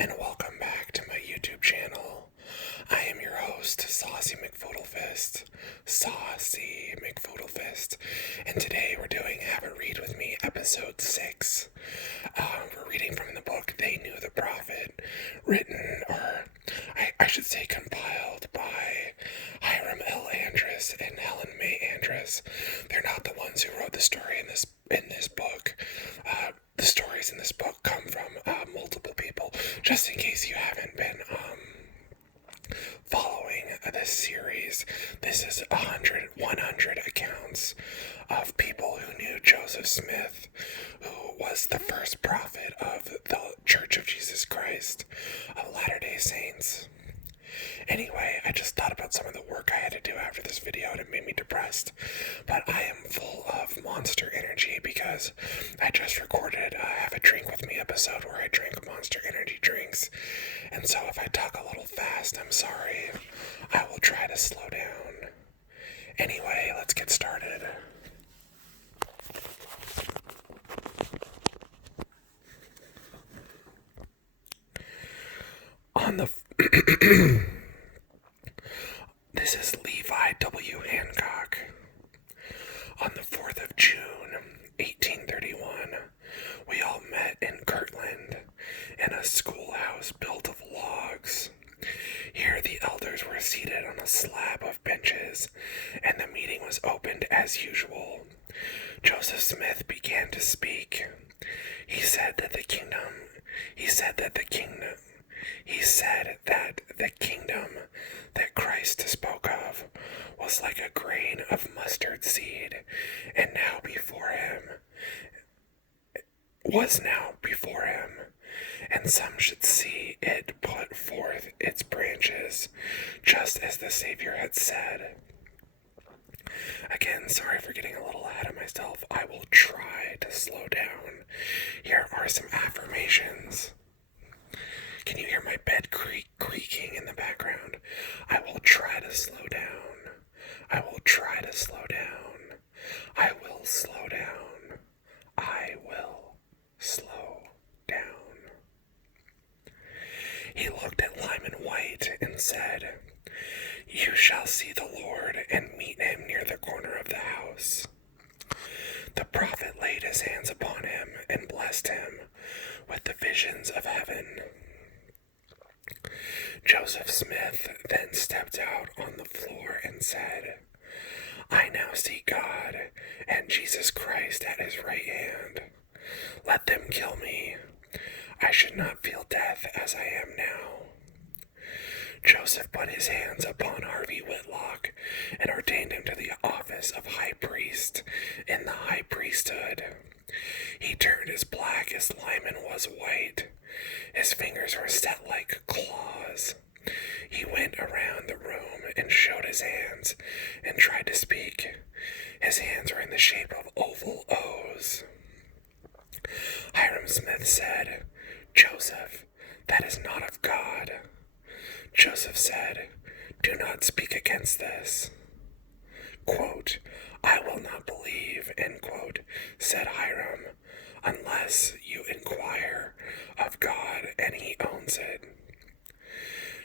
and welcome back to my YouTube channel. I am your host, Saucy McFoodlefist, and today we're doing Have a Read With Me, Episode 6. We're reading from the book They Knew the Prophet, written, or I should say compiled by Hiram L. Andrus and Helen May Andrus. They're not the ones who wrote the story in this book. The stories in this book come from multiple people, just in case you haven't been following this series. This is 100 accounts of people who knew Joseph Smith, who was the first prophet of the Church of Jesus Christ of Latter-day Saints. Anyway, I just thought about some of the work I had to do after this video and it made me depressed. But I am full of monster energy because I just recorded a Have a Drink With Me episode where I drank Monster Energy drinks. And so if I talk a little fast, I'm sorry. I will try to slow down. Anyway, let's get started. This is Levi W. Hancock. On the 4th of June, 1831, we all met in Kirtland in a schoolhouse built of logs. Here the elders were seated on a slab of benches, and the meeting was opened as usual. Joseph Smith began to speak. He said that the kingdom that Christ spoke of was like a grain of mustard seed, and now before him, and some should see it put forth its branches, just as the Savior had said. Again, sorry for getting a little ahead of myself. I will try to slow down. Here are some affirmations. Can you hear my bed creaking in the background? I will try to slow down. I will try to slow down. I will slow down. I will slow down. He looked at Lyman White and said, "You shall see the Lord and meet him near the corner of the house." The prophet laid his hands upon him and blessed him with the visions of heaven. Joseph Smith then stepped out on the floor and said, "I now see God and Jesus Christ at his right hand. Let them kill me. I should not feel death as I am now." Joseph put his hands upon Harvey Whitlock and ordained him to the office of high priest in the high priesthood. He turned as black as Lyman was white. His fingers were set like claws. He went around the room and showed his hands and tried to speak. His hands were in the shape of oval O's. Hiram Smith said, "Joseph, that is not of God." Joseph said, "Do not speak against this." Quote, "I will not believe," end quote, said Hiram, "unless you inquire of God and he owns it."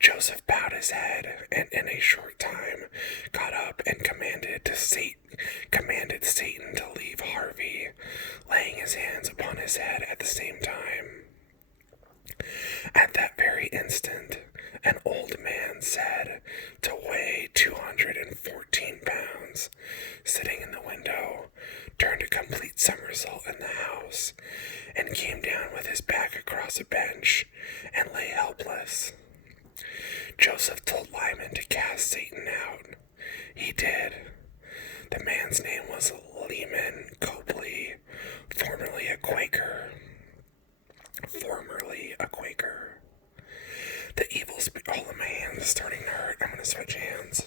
Joseph bowed his head and in a short time got up and commanded Satan to leave Harvey, laying his hands upon his head at the same time. At that very instant, an old man said to weigh 214 pounds, sitting in the window, turned a complete somersault in the house, and came down with his back across a bench, and lay helpless. Joseph told Lyman to cast Satan out. He did. The man's name was Lyman Copley, formerly a Quaker. The evil spirit. All of my hands is starting to hurt. I'm going to switch hands.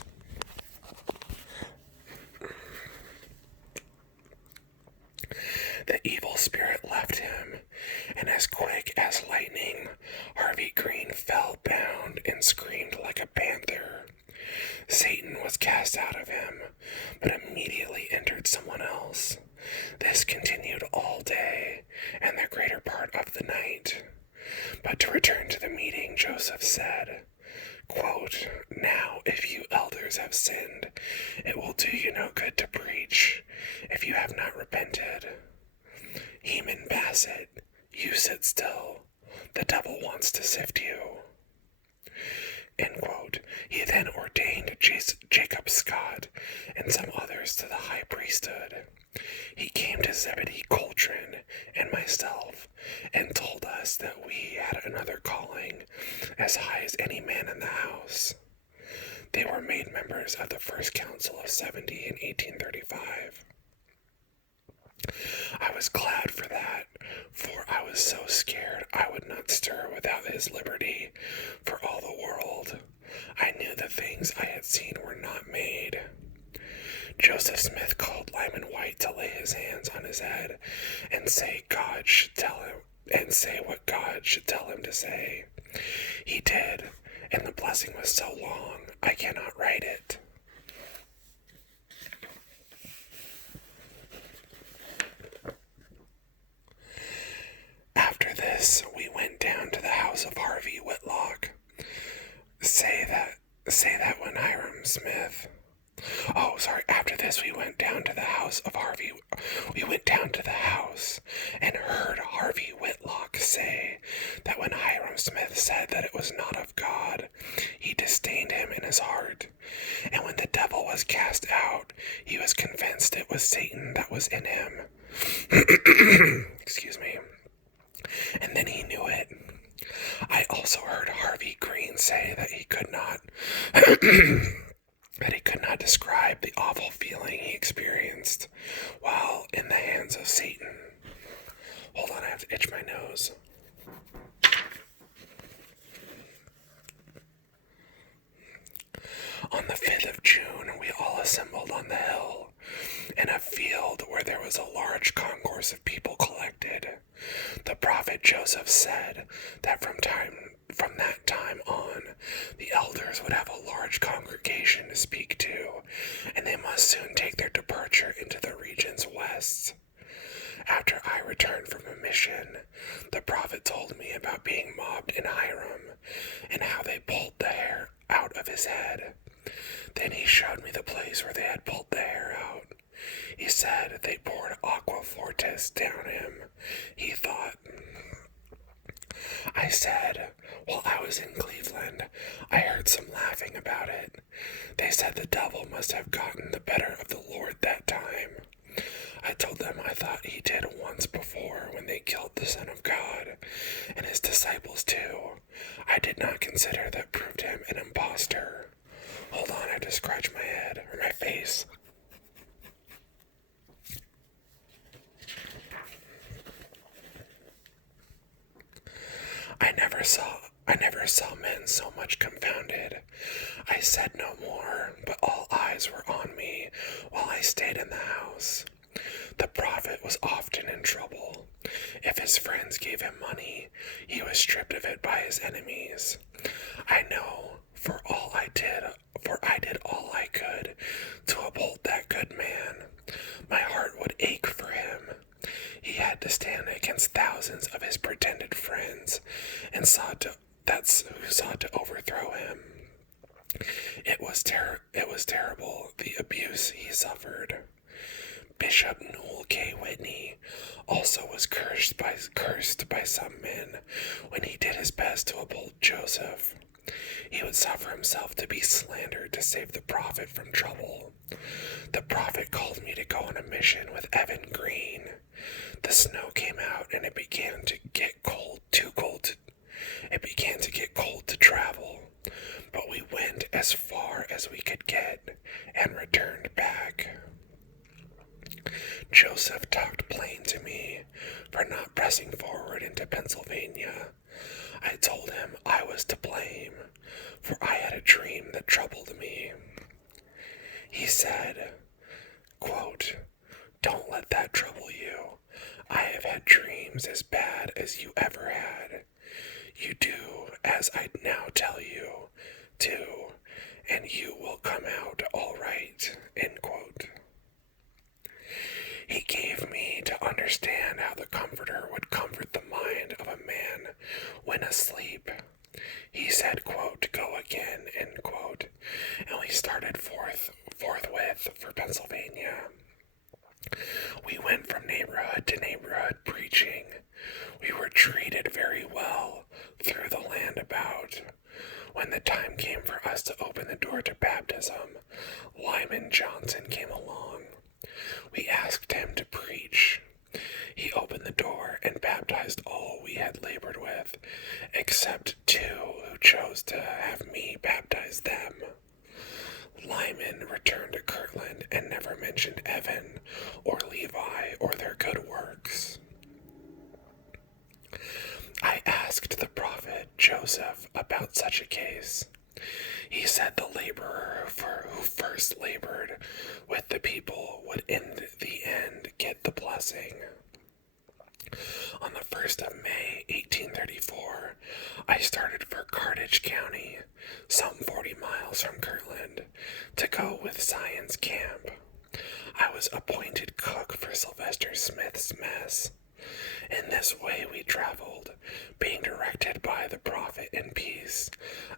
The evil spirit left him, and as quick as lightning, Harvey Green fell bound and screamed like a panther. Satan was cast out of him, but immediately entered someone else. This continued all day and the greater part of the night. But to return to the meeting, Joseph said, quote, now, if you elders have sinned, it will do you no good to preach, if you have not repented. Heman Bassett, you sit still. The devil wants to sift you. End quote. He then ordained Jacob Scott and some others to the high priesthood. He came to Zebedee Coltrane and myself and told us that we had another calling as high as any man in the house. They were made members of the First Council of 70 in 1835. I was glad for that, for I was so scared I would not stir without his liberty for all the world. I knew the things I had seen were not made. Joseph Smith called Lyman White to lay his hands on his head and say what God should tell him to say. He did, and the blessing was so long I cannot write it. After this, we went down to the house of Harvey Whitlock. After this, we went down to the house of Harvey. We went down to the house and heard Harvey Whitlock say that when Hiram Smith said that it was not of God, he disdained him in his heart. And when the devil was cast out, he was convinced it was Satan that was in him. Excuse me. And then he knew it. I also heard Harvey Green say that he could not describe the awful feeling he experienced while in the hands of Satan. Hold on, I have to itch my nose. On the 5th of June, we all assembled on the hill in a field where there was a large concourse of people collected. The prophet Joseph said that from that time on, the elders would have a large congregation to speak to, and they must soon take their departure into the regions west. After I returned from a mission, the prophet told me about being mobbed in Hiram, and how they pulled the hair out of his head. Then he showed me the place where they had pulled the hair out. He said they poured aqua fortis down him, he thought. I said, while I was in Cleveland, I heard some laughing about it. They said the devil must have gotten the better of the Lord that time. I told them I thought he did once before when they killed the Son of God, and his disciples too. I did not consider that proved him an impostor. Hold on, I have to scratch my head, or my face. I never saw men so much confounded. I said no more, but all eyes were on me while I stayed in the house. The prophet was often in trouble. If his friends gave him money, he was stripped of it by his enemies. I know, for I did all I could to uphold that good man. My heart would ache for him. He had to stand against thousands of his pretended friends and sought to overthrow him. It was terrible, the abuse he suffered. Bishop Newell K. Whitney also was cursed by some men when he did his best to uphold Joseph. He would suffer himself to be slandered to save the prophet from trouble. The prophet called me to go on a mission with Evan Green. The snow came out and it began to get cold to travel, but we went as far as we could get and returned back. Joseph talked plain to me for not pressing forward into Pennsylvania. I told him I was to blame, for I had a dream that troubled me. He said, quote, "Don't let that trouble you. I have had dreams as bad as you ever had. You do as I now tell you to, and you will come out all right." End quote. He gave me to understand how the Comforter would comfort the mind of a man When asleep, he said, quote, "Go again," end quote, and we started forthwith for Pennsylvania. We went from neighborhood to neighborhood preaching. We were treated very well through the land about. When the time came for us to open the door to baptism, Lyman Johnson came along. We asked him to preach. He opened the door and baptized all we had labored with, except 2 who chose to have me baptize them. Lyman returned to Kirtland and never mentioned Evan or Levi or their good works. I asked the prophet Joseph about such a case. He said the laborer who first labored with the people would in the end get the blessing. On the 1st of May, 1834, I started for Carthage County, some 40 miles from Kirtland, to go with Zion's camp. I was appointed cook for Sylvester Smith's mess. In this way we traveled, being directed by the prophet in peace,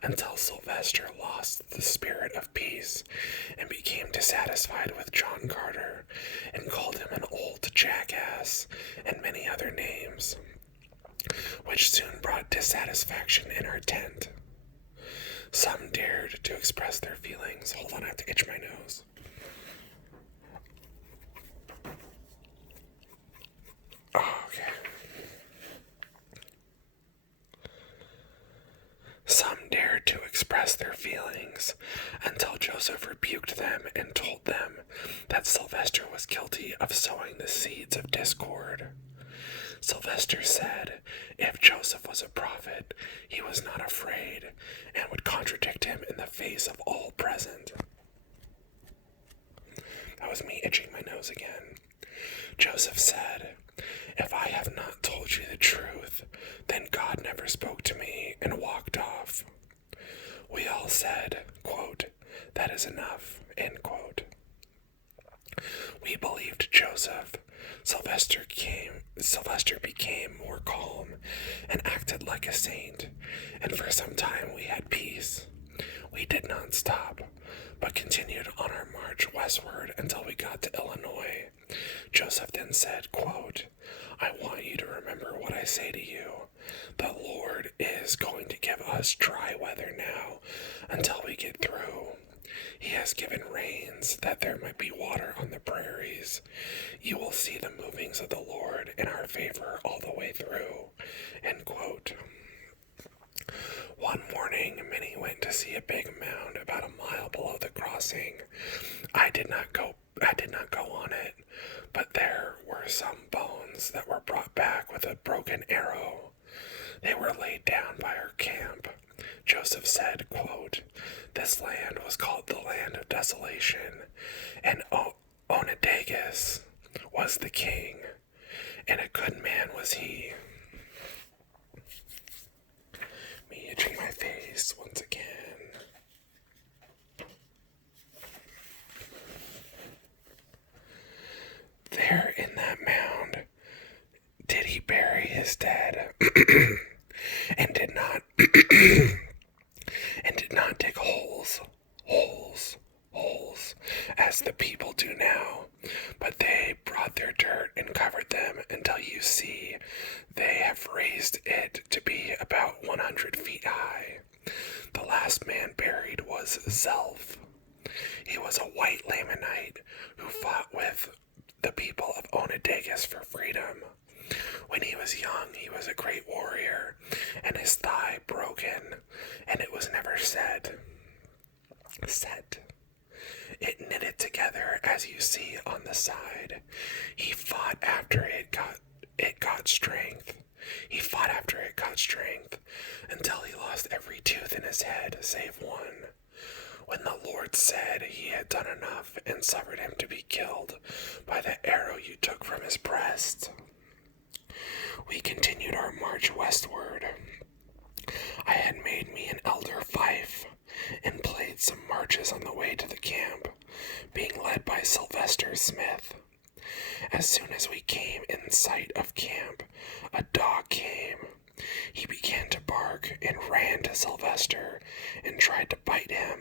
until Sylvester lost the spirit of peace and became dissatisfied with John Carter and called him an old jackass and many other names, which soon brought dissatisfaction in our tent. Some dared to express their feelings. Hold on, I have to itch my nose. Okay. Some dared to express their feelings until Joseph rebuked them and told them that Sylvester was guilty of sowing the seeds of discord. Sylvester said if Joseph was a prophet, he was not afraid and would contradict him in the face of all present. That was me itching my nose again. Joseph said, "If I have not told you the truth, then God never spoke to me," and walked off. We all said, quote, "That is enough," end quote. We believed Joseph. Sylvester became more calm and acted like a saint, and for some time we had peace. We did not stop, but continued on our march westward until we got to Illinois. Joseph then said, quote, "I want you to remember what I say to you. The Lord is going to give us dry weather now until we get through. He has given rains that there might be water on the prairies. You will see the movings of the Lord in our favor all the way through," end quote. One morning, Minnie went to see a big mound about a mile below the crossing. I did not go on it, but there were some bones that were brought back with a broken arrow. They were laid down by our camp. Joseph said, quote, "This land was called the land of desolation, and Onondagas was the king, and a good man was he." Me itching my face once again. There in that mound did he bury his dead, and did not dig holes, as the people do now, but they brought their dirt and covered them until you see they have raised it to be about 100 feet high. The last man buried was Zelf. He was a white Lamanite who fought with the people of Onondagas for freedom. When he was young, he was a great warrior, and his thigh broken, and it was never set. It knitted together as you see on the side. He fought after it got strength. Until he lost every tooth in his head save one. When the Lord said he had done enough and suffered him to be killed by the arrow you took from his breast. We continued our march westward. I had made me an elder fife and played some marches on the way to the camp, being led by Sylvester Smith. As soon as we came in sight of camp, a dog came. He began to dog and ran to Sylvester and tried to bite him.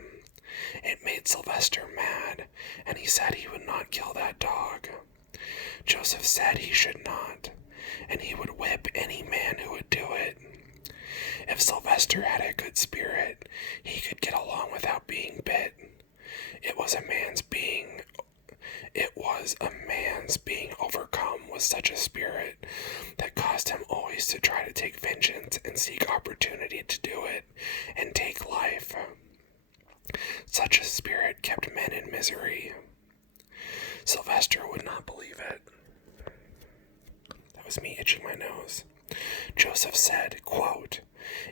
It made Sylvester mad, and he said he would not kill that dog. Joseph said he should not, and he would whip any man who would do it. If Sylvester had a good spirit, he could get along without being bit. It was a man's being overcome with such a spirit that caused him always to try to take vengeance and seek opportunity to do it and take life. Such a spirit kept men in misery. Sylvester would not believe it. That was me itching my nose. Joseph said, quote,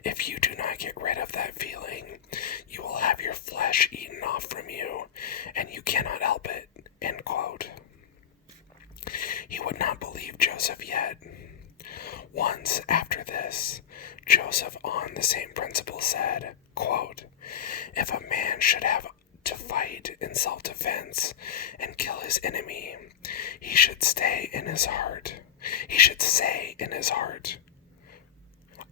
"If you do not get rid of that feeling, you will have your flesh eaten off from you, and you cannot help it," end quote. He would not believe Joseph yet. Once after this, Joseph, on the same principle, said, quote, "If a man should have to fight in self-defense and kill his enemy, he should say in his heart,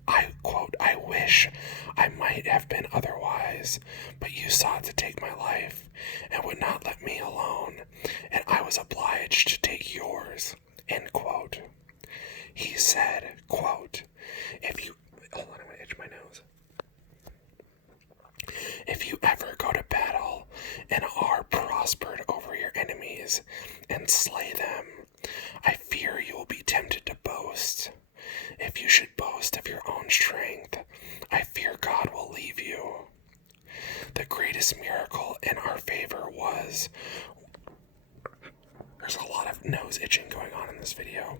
I wish I might have been otherwise, but you sought to take my life and would not let me alone, and I was obliged to take yours," end quote. He said, quote, hold on, I'm gonna itch my nose. "If you ever go to battle and are prospered over your enemies and slay them, I fear you will be tempted to boast. If you should boast of your own strength, I fear God will leave you. The greatest miracle in our favor was..." There's a lot of nose itching going on in this video.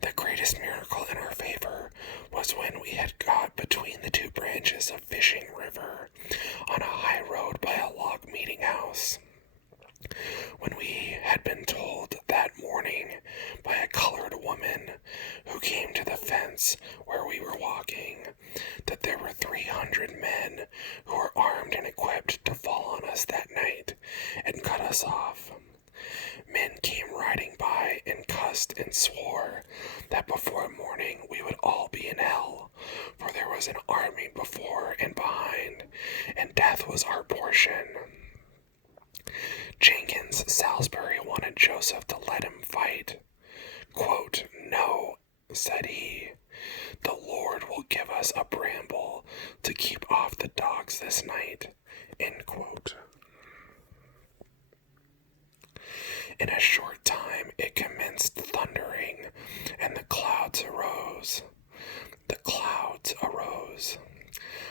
"The greatest miracle in our favor was when we had got between the two branches of Fishing River on a high road by a log meeting house. When we had been told that morning by a colored woman who came to the fence where we were walking that there were 300 men who were armed and equipped to fall on us that night and cut us off. Men came riding by and cussed and swore that before morning we would all be in hell, for there was an army before and behind, and death was our portion. Jenkins Salisbury wanted Joseph to let him fight. Quote, "No," said he, "the Lord will give us a bramble to keep off the dogs this night," end quote. In a short time it commenced thundering, and the clouds arose.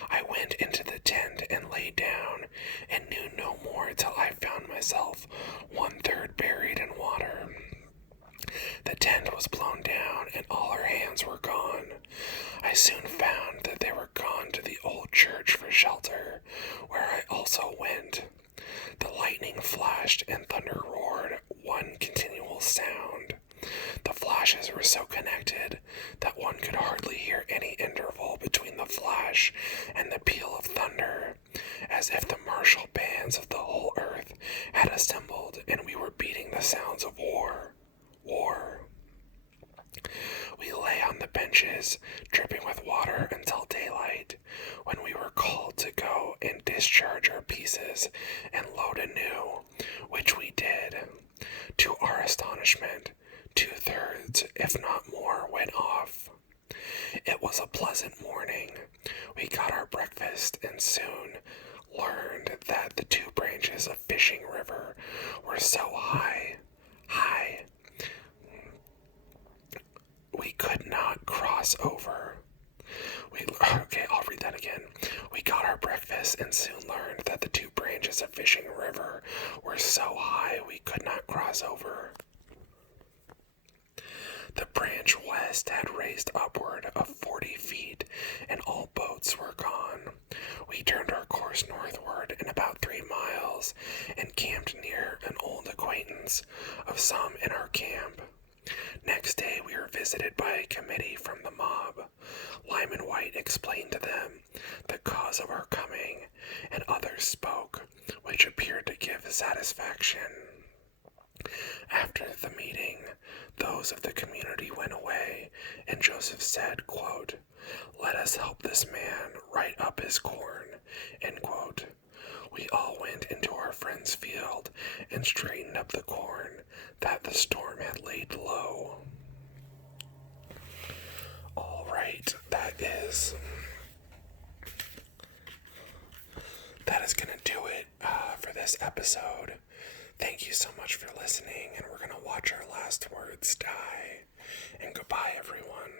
I went into the tent and lay down, and knew no more till I found myself 1/3 buried in water. The tent was blown down, and all our hands were gone. I soon found that they were gone to the old church for shelter, where I also went. The lightning flashed and thunder roared, one continual sound. The flashes were so connected that one could hardly hear any interval between the flash and the peal of thunder, as if the martial bands of the whole earth had assembled and we were beating the sounds of war. We lay on the benches, dripping with water until daylight, when we were called to go and discharge our pieces and load anew, which we did. To our astonishment, 2/3, if not more, went off. It was a pleasant morning. We got our breakfast and soon learned that the two branches of Fishing River were so high, we could not cross over. I'll read that again. We got our breakfast and soon learned that the two branches of Fishing River were so high we could not cross over. The branch west had raised upward of 40 feet, and all boats were gone. We turned our course northward in about 3 miles, and camped near an old acquaintance of some in our camp. Next day we were visited by a committee from the mob. Lyman White explained to them the cause of our coming, and others spoke, which appeared to give satisfaction. After the meeting, those of the community went away, and Joseph said, quote, "Let us help this man right up his corn, end quote. We all went into our friend's field and straightened up the corn that the storm had laid low. Alright, that is gonna do it for this episode. Thank you so much for listening, and we're gonna watch our last words die. And goodbye, everyone.